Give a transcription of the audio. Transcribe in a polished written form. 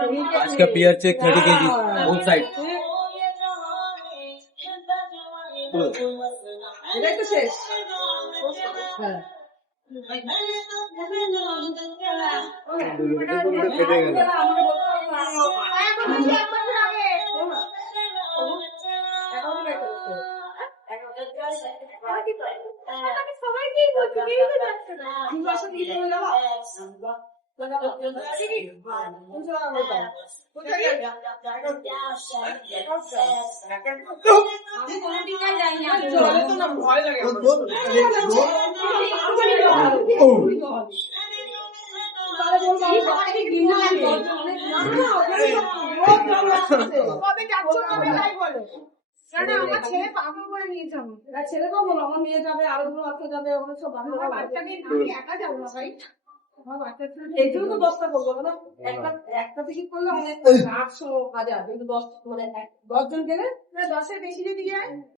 आज का pair check 30 kg both side। এটাই তো শেষ। হ্যাঁ। জলে তো না ভয় লাগে আমার ছেলে পাগল করে নিয়ে যাবো ছেলে তো বলো আমার মেয়ে যাবে আরো বাচ্চা যাবে ওগুলো সব বাচ্চা নিয়ে একা যাবো না ভাই এই জন্য তো 10টা করবো না একটা টিকিট করলে অনেক 800 1000 কিন্তু 10 মানে 10 জন গেলে 10 এর বেশি যদি যায়